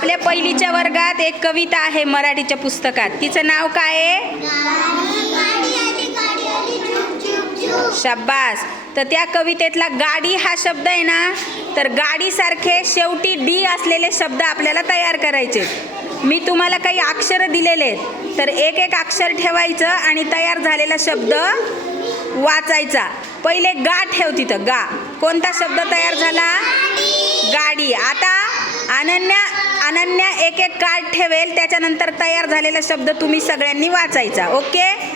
आपल्या पहिलीच्या वर्गात एक कविता आहे मराठीच्या पुस्तकात. तिचं नाव काय आहे? शाबास. तर त्या कवितेतला गाडी हा शब्द आहे ना, तर गाडीसारखे शेवटी डी असलेले शब्द आपल्याला तयार करायचे. मी तुम्हाला काही अक्षर दिलेले आहेत, तर एक एक अक्षर ठेवायचं आणि तयार झालेला शब्द वाचायचा. पहिले गा ठेव तिथं. गा कोणता शब्द तयार झाला? गाडी. आता अनन्या एक एक कार्ड ठेवेल, त्याच्यानंतर तयार झालेला शब्द तुम्ही सगळ्यांनी वाचायचा. ओके.